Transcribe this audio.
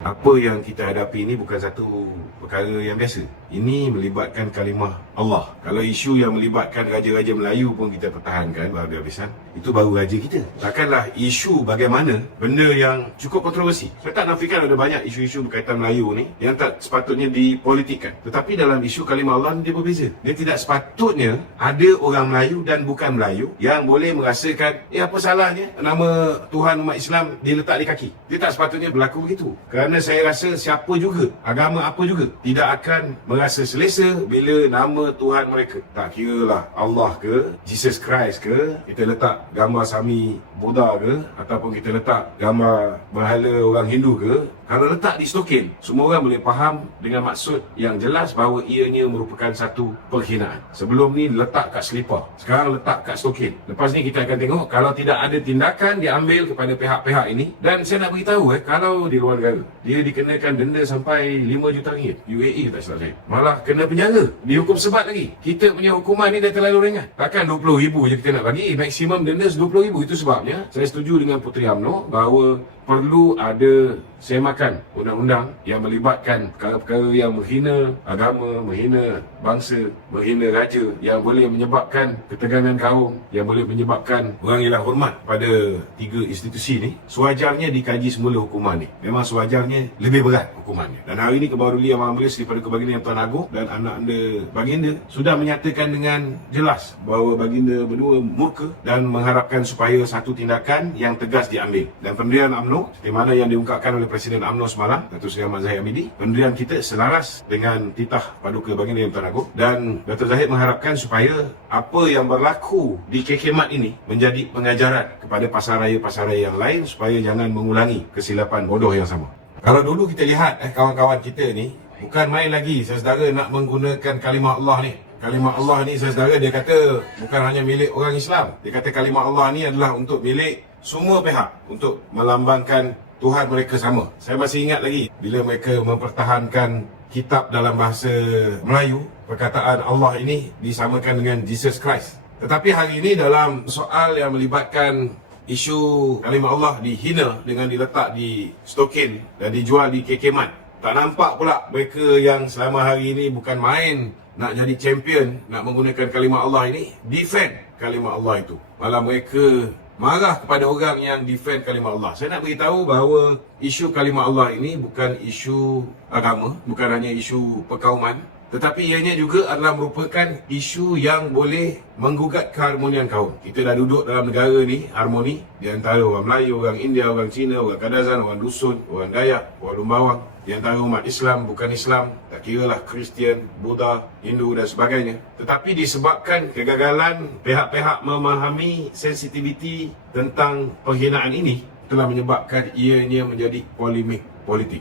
Apa yang kita hadapi ini bukan satu perkara yang biasa. Ini melibatkan kalimah Allah. Kalau isu yang melibatkan raja-raja Melayu pun kita pertahankan berhabis-habisan, itu baru raja kita. Takkanlah isu bagaimana benda yang cukup kontroversi. Saya tak nafikan ada banyak isu-isu berkaitan Melayu ni yang tak sepatutnya dipolitikkan. Tetapi dalam isu kalimah Allah ni dia berbeza. Dia tidak sepatutnya ada orang Melayu dan bukan Melayu yang boleh merasakan apa salahnya nama Tuhan umat Islam diletak di kaki. Dia tak sepatutnya berlaku begitu. Kerana saya rasa siapa juga, agama apa juga, tidak akan merasa selesa bila nama Tuhan mereka, tak kira lah Allah ke, Jesus Christ ke, kita letak gambar Sami Buddha ke, ataupun kita letak gambar berhala orang Hindu ke, kalau letak di stokin, semua orang boleh faham dengan maksud yang jelas bahawa ianya merupakan satu penghinaan. Sebelum ni letak kat selipar, sekarang letak kat stokin. Lepas ni kita akan tengok kalau tidak ada tindakan diambil kepada pihak-pihak ini. Dan saya nak beritahu kalau di luar negara dia dikenakan denda sampai 5 juta ringgit, UAE tak salah saya, malah kena penjara, dihukum sebat lagi. Kita punya hukuman ni dah terlalu ringan. Takkan 20,000 je kita nak bagi, maksimum denda 20,000. Itu sebabnya saya setuju dengan Puteri UMNO bahawa perlu ada semakan undang-undang yang melibatkan perkara-perkara yang menghina agama, menghina bangsa, menghina raja, yang boleh menyebabkan ketegangan kaum, yang boleh menyebabkan orang hilang hormat pada 3 institusi ni. Sewajarnya dikaji semula hukuman ni. Memang sewajarnya lebih berat hukumannya. Dan hari ini Kebaharulian Yang Maha Majelis daripada Kebaginda Yang Tuan Agong dan anak anda Baginda sudah menyatakan dengan jelas bahawa Baginda berdua murka dan mengharapkan supaya satu tindakan yang tegas diambil. Dan pendirian UMNO seperti mana yang diungkapkan oleh Presiden UMNO semalam, Datuk Seri Ahmad Zahid Hamidi, pendirian kita selaras dengan titah Paduka Baginda Yang Tuan Agong, dan Datuk Zahid mengharapkan supaya apa yang berlaku di KK Mat ini menjadi pengajaran kepada pasaraya-pasaraya yang lain supaya jangan mengulangi kesilapan bodoh yang sama. Kalau dulu kita lihat kawan-kawan kita ni bukan main lagi saudara nak menggunakan kalimah Allah ni. Kalimah Allah ni saudara, dia kata bukan hanya milik orang Islam. Dia kata kalimah Allah ni adalah untuk milik semua pihak, untuk melambangkan Tuhan mereka sama. Saya masih ingat lagi bila mereka mempertahankan kitab dalam bahasa Melayu, perkataan Allah ini disamakan dengan Jesus Christ. Tetapi hari ini dalam soal yang melibatkan isu kalimah Allah dihina dengan diletak di stokin dan dijual di KK Mat, tak nampak pula mereka yang selama hari ini bukan main nak jadi champion, nak menggunakan kalimah Allah ini, defend kalimah Allah itu. Malah mereka marah kepada orang yang defend kalimah Allah. Saya nak beritahu bahawa isu kalimah Allah ini bukan isu agama, bukan hanya isu perkauman, tetapi ianya juga adalah merupakan isu yang boleh menggugat keharmonian kaum. Kita dah duduk dalam negara ni harmoni di antara orang Melayu, orang India, orang Cina, orang Kadazan, orang Dusun, orang Dayak, orang Lumbawang, di antara umat Islam, bukan Islam, tak kiralah Kristian, Buddha, Hindu dan sebagainya. Tetapi disebabkan kegagalan pihak-pihak memahami sensitiviti tentang penghinaan ini, telah menyebabkan ianya menjadi polemik politik.